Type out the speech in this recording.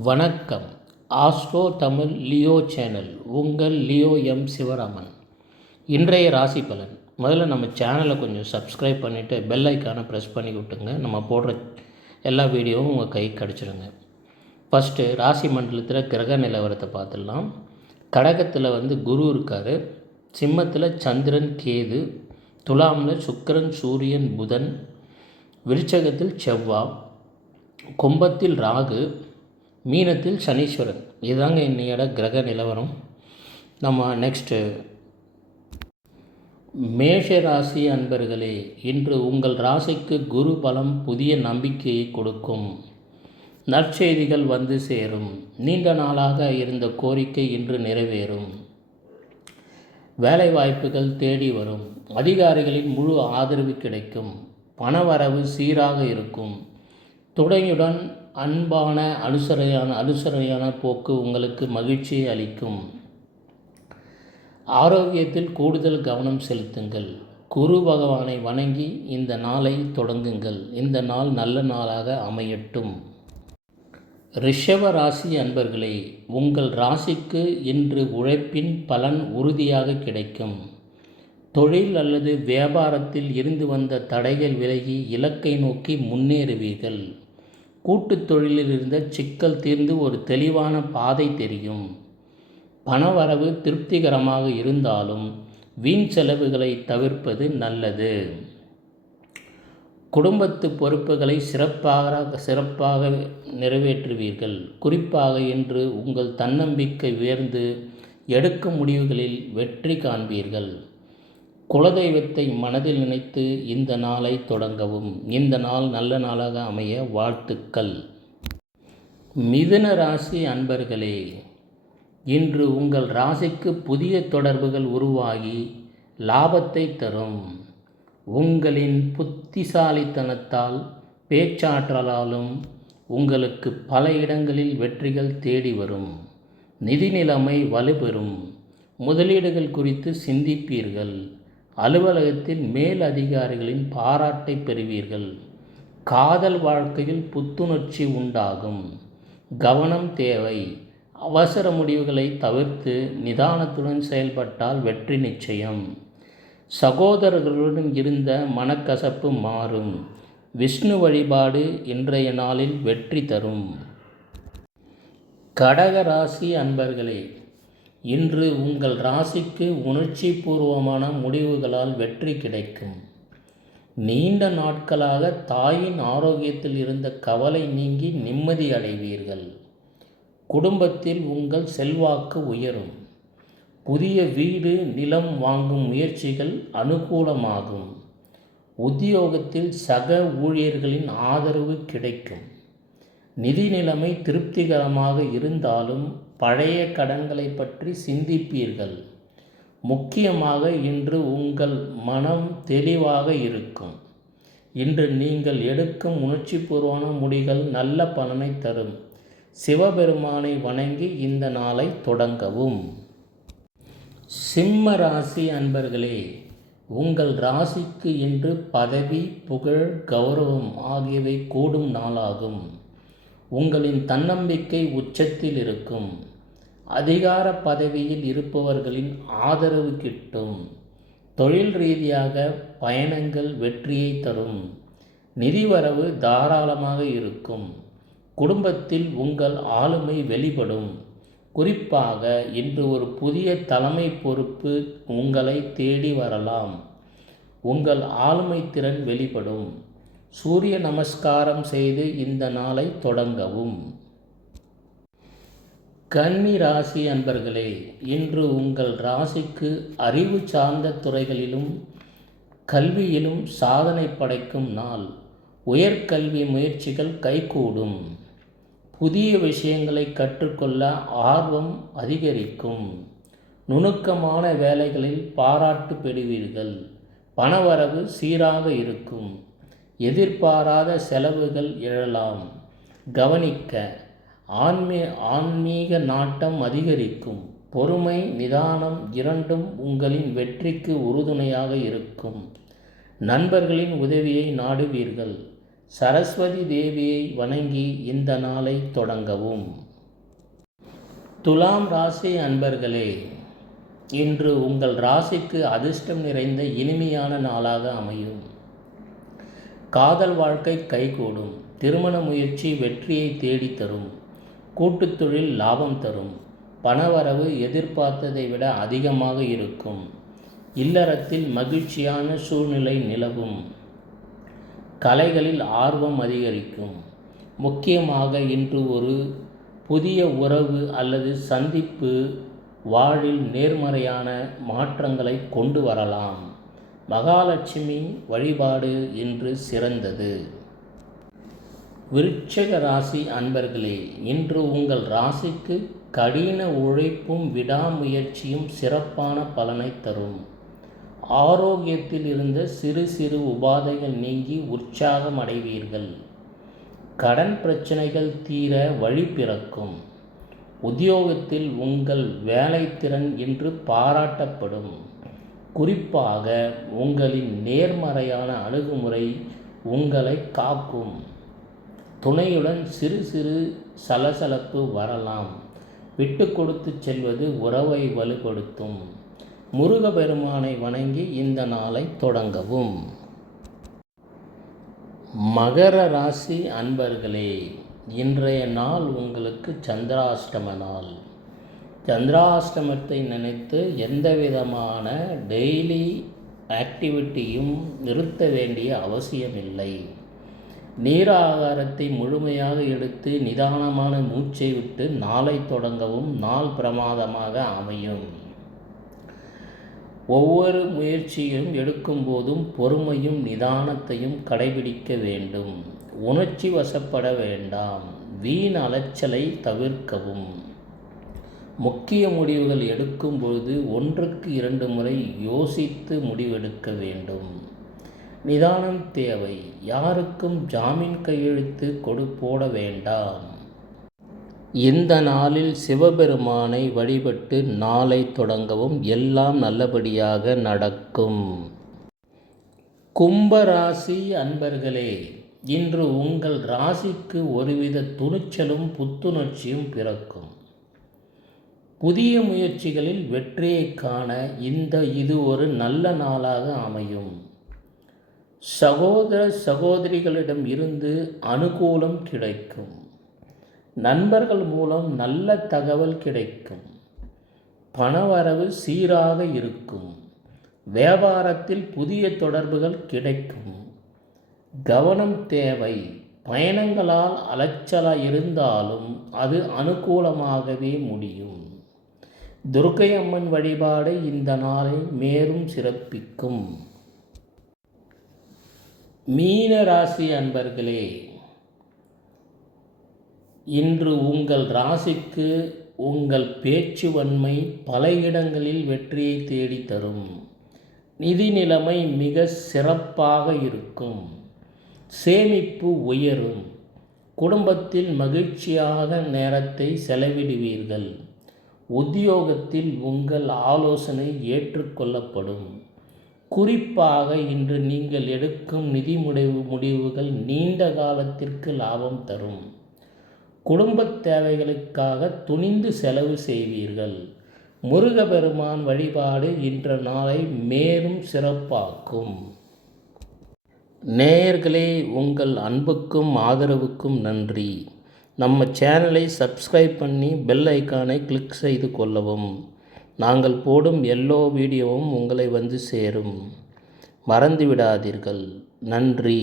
வணக்கம். Astro Tamil Leo channel, உங்கள் Leo M Sivaraman. இன்றைய ராசி பலன். முதல்ல நம்ம சேனலை கொஞ்சம் சப்ஸ்கிரைப் பண்ணிவிட்டு பெல் ஐக்கானை ப்ரெஸ் பண்ணி விட்டுங்க. நம்ம போடுற எல்லா வீடியோவும் உங்கள் கைக்கு கிடச்சிடுங்க. ஃபஸ்ட்டு ராசி மண்டலத்தில் கிரக நிலவரத்தை பார்த்துடலாம். கடகத்தில் குரு இருக்கார், சிம்மத்தில் சந்திரன் கேது, துலாமில் சுக்கிரன் சூரியன் புதன், விருச்சகத்தில் செவ்வாய், கும்பத்தில் ராகு, மீனத்தில் சனீஸ்வரன். இதுதாங்க இன்னையோட கிரக நிலவரம். நம்ம நெக்ஸ்ட்டு மேஷ ராசி அன்பர்களே, இன்று உங்கள் ராசிக்கு குரு பலம் புதிய நம்பிக்கையை கொடுக்கும். நற்செய்திகள் வந்து சேரும். நீண்ட நாளாக இருந்த கோரிக்கை இன்று நிறைவேறும். வேலை வாய்ப்புகள் தேடி வரும். அதிகாரிகளின் முழு ஆதரவு கிடைக்கும். பணவரவு சீராக இருக்கும். துணையுடன் அன்பான அனுசரணையான போக்கு உங்களுக்கு மகிழ்ச்சியை அளிக்கும். ஆரோக்கியத்தில் கூடுதல் கவனம் செலுத்துங்கள். குரு பகவானை வணங்கி இந்த நாளை தொடங்குங்கள். இந்த நாள் நல்ல நாளாக அமையட்டும். ரிஷப ராசி அன்பர்களே, உங்கள் ராசிக்கு இன்று உழைப்பின் பலன் உறுதியாக கிடைக்கும். தொழில் அல்லது வியாபாரத்தில் இருந்து வந்த தடைகள் விலகி இலக்கை நோக்கி முன்னேறுவீர்கள். கூட்டுத் தொழிலில் இருந்த சிக்கல் தீர்ந்து ஒரு தெளிவான பாதை தெரியும். பணவரவு திருப்திகரமாக இருந்தாலும் வீண் செலவுகளை தவிர்ப்பது நல்லது. குடும்பத்து பொறுப்புகளை சிறப்பாக நிறைவேற்றுவீர்கள். குறிப்பாக இன்று உங்கள் தன்னம்பிக்கை உயர்ந்து எடுக்கும் முடிவுகளில் வெற்றி காண்பீர்கள். குலதெய்வத்தை மனதில் நினைத்து இந்த நாளை தொடங்கவும். இந்த நாள் நல்ல நாளாக அமைய வாழ்த்துக்கள். மிதுன ராசி அன்பர்களே, இன்று உங்கள் ராசிக்கு புதிய தொடர்புகள் உருவாகி லாபத்தை தரும். உங்களின் புத்திசாலித்தனத்தால் பேச்சாற்றலாலும் உங்களுக்கு பல இடங்களில் வெற்றிகள் தேடி வரும். நிதி நிலைமை வலுப்பெறும். முதலீடுகள் குறித்து சிந்திப்பீர்கள். அலுவலகத்தில் மேல் அதிகாரிகளின் பாராட்டை பெறுவீர்கள். காதல் வாழ்க்கையில் புத்துணர்ச்சி உண்டாகும். கவனம் தேவை. அவசர முடிவுகளை தவிர்த்து நிதானத்துடன் செயல்பட்டால் வெற்றி நிச்சயம். சகோதரர்களுடன் இருந்த மனக்கசப்பு மாறும். விஷ்ணு வழிபாடு இன்றைய நாளில் வெற்றி தரும். கடக ராசி அன்பர்களே, இன்று உங்கள் ராசிக்கு உணர்ச்சி பூர்வமான முடிவுகளால் வெற்றி கிடைக்கும். நீண்ட நாட்களாக தாயின் ஆரோக்கியத்தில் இருந்த கவலை நீங்கி நிம்மதி அடைவீர்கள். குடும்பத்தில் உங்கள் செல்வாக்கு உயரும். புதிய வீடு நிலம் வாங்கும் முயற்சிகள் அனுகூலமாகும். உத்தியோகத்தில் சக ஊழியர்களின் ஆதரவு கிடைக்கும். நிதி நிலைமை திருப்திகரமாக இருந்தாலும் பழைய கடன்களை பற்றி சிந்திப்பீர்கள். முக்கியமாக இன்று உங்கள் மனம் தெளிவாக இருக்கும். இன்று நீங்கள் எடுக்கும் உணர்ச்சிபூர்வமான முடிவுகள் நல்ல பலனை தரும். சிவபெருமானை வணங்கி இந்த நாளை தொடங்கவும். சிம்ம ராசி அன்பர்களே, உங்கள் ராசிக்கு இன்று பதவி, புகழ், கௌரவம் ஆகியவை கூடும் நாளாகும். உங்களின் தன்னம்பிக்கை உச்சத்தில் இருக்கும். அதிகார பதவியில் இருப்பவர்களின் ஆதரவு கிட்டும். தொழில் ரீதியாக பயணங்கள் வெற்றியை தரும். நிதிவரவு தாராளமாக இருக்கும். குடும்பத்தில் உங்கள் ஆளுமை வெளிப்படும். குறிப்பாக இன்று ஒரு புதிய தலைமை பொறுப்பு உங்களை தேடி வரலாம். உங்கள் ஆளுமை திறன் வெளிப்படும். சூரிய நமஸ்காரம் செய்து இந்த நாளை தொடங்கவும். கன்னி ராசி அன்பர்களே, இன்று உங்கள் ராசிக்கு அறிவு சார்ந்த துறைகளிலும் கல்வியிலும் சாதனை படைக்கும் நாள். உயர்கல்வி முயற்சிகள் கைகூடும். புதிய விஷயங்களை கற்றுக்கொள்ள ஆர்வம் அதிகரிக்கும். நுணுக்கமான வேலைகளில் பாராட்டு பெறுவீர்கள். பணவரவு சீராக இருக்கும். எதிர்பாராத செலவுகள் எழலாம். கவனிக்க. ஆன்மீக நாட்டம் அதிகரிக்கும். பொறுமை, நிதானம் இரண்டும் உங்களின் வெற்றிக்கு உறுதுணையாக இருக்கும். நண்பர்களின் உதவியை நாடுவீர்கள். சரஸ்வதி தேவியை வணங்கி இந்த நாளை தொடங்கவும். துலாம் ராசி அன்பர்களே, இன்று உங்கள் ராசிக்கு அதிர்ஷ்டம் நிறைந்த இனிமையான நாளாக அமையும். காதல் வாழ்க்கை கைகூடும். திருமண முயற்சி வெற்றியை தேடித்தரும். கூட்டுத் தொழில் லாபம் தரும். பணவரவு எதிர்பார்த்ததை விட அதிகமாக இருக்கும். இல்லறத்தில் மகிழ்ச்சியான சூழ்நிலை நிலவும். கலைகளில் ஆர்வம் அதிகரிக்கும். முக்கியமாக இன்று ஒரு புதிய உறவு அல்லது சந்திப்பு வாழ்வில் நேர்மறையான மாற்றங்களை கொண்டு வரலாம். மகாலட்சுமி வழிபாடு இன்று சிறந்தது. விருச்சிக ராசி அன்பர்களே, இன்று உங்கள் ராசிக்கு கடின உழைப்பும் விடாமுயற்சியும் சிறப்பான பலனை தரும். ஆரோக்கியத்தில் இருந்த சிறு சிறு உபாதைகள் நீங்கி உற்சாகம் அடைவீர்கள். கடன் பிரச்சனைகள் தீர வழி பிறக்கும். உத்தியோகத்தில் உங்கள் வேலைத்திறன் இன்று பாராட்டப்படும். குறிப்பாக உங்களின் நேர்மறையான அணுகுமுறை உங்களை காக்கும். துணையுடன் சிறு சிறு சலசலப்பு வரலாம். விட்டு கொடுத்து செல்வது உறவை வலுப்படுத்தும். முருகப்பெருமானை வணங்கி இந்த நாளை தொடங்கவும். மகர ராசி அன்பர்களே, இன்றைய நாள் உங்களுக்கு சந்திராஷ்டம நாள். சந்திராஷ்டமத்தை நினைத்து எந்த விதமான டெய்லி ஆக்டிவிட்டியும் நிறுத்த வேண்டிய அவசியமில்லை. நீராகாரத்தை முழுமையாக எடுத்து நிதானமான மூச்சை விட்டு நாளை தொடங்கவும் நாள் பிரமாதமாக அமையும். ஒவ்வொரு முயற்சியும் எடுக்கும்போதும் பொறுமையும் நிதானத்தையும் கடைபிடிக்க வேண்டும். உணர்ச்சி வசப்பட வேண்டாம். வீண் அலைச்சலை தவிர்க்கவும். முக்கிய முடிவுகள் எடுக்கும்போது 1க்கு 2 முறை யோசித்து முடிவெடுக்க வேண்டும். நிதானம் தேவை. யாருக்கும் ஜாமீன் கையெழுத்து போட வேண்டாம். இந்த நாளில் சிவபெருமானை வழிபட்டு நாளை தொடங்கவும் எல்லாம் நல்லபடியாக நடக்கும். கும்பராசி அன்பர்களே, இன்று உங்கள் ராசிக்கு ஒருவித துணிச்சலும் புத்துணர்ச்சியும் பிறக்கும். புதிய முயற்சிகளில் வெற்றியை காண இது ஒரு நல்ல நாளாக அமையும். சகோதர சகோதரிகளிடம் இருந்து அனுகூலம் கிடைக்கும். நண்பர்கள் மூலம் நல்ல தகவல் கிடைக்கும். பணவரவு சீராக இருக்கும். வியாபாரத்தில் புதிய தொடர்புகள் கிடைக்கும். கவனம் தேவை. பயணங்களால் அலைச்சலாக இருந்தாலும் அது அனுகூலமாகவே முடியும். துர்க்கை அம்மன் வழிபாடு இந்த நாளை மேலும் சிறப்பிக்கும். மீன ராசி அன்பர்களே, இன்று உங்கள் ராசிக்கு உங்கள் பேச்சு வன்மை பல இடங்களில் வெற்றியை தேடி தரும். நிதி நிலைமை மிக சிறப்பாக இருக்கும். சேமிப்பு உயரும். குடும்பத்தில் மகிழ்ச்சியாக நேரத்தை செலவிடுவீர்கள். உத்தியோகத்தில் உங்கள் ஆலோசனை ஏற்றுக்கொள்ளப்படும். குறிப்பாக இன்று நீங்கள் எடுக்கும் நிதி முடிவுகள் நீண்ட காலத்திற்கு லாபம் தரும். குடும்ப தேவைகளுக்காக துணிந்து செலவு செய்வீர்கள். முருகப்பெருமான் வழிபாடு இன்ற நாளை மேலும் சிறப்பாக்கும். நேயர்களே, உங்கள் அன்புக்கும் ஆதரவுக்கும் நன்றி. நம்ம சேனலை சப்ஸ்கிரைப் பண்ணி பெல் ஐக்கானை கிளிக் செய்து கொள்ளவும். நாங்கள் போடும் எல்லா வீடியோவும் உங்களை வந்து சேரும். மறந்து விடாதீர்கள். நன்றி.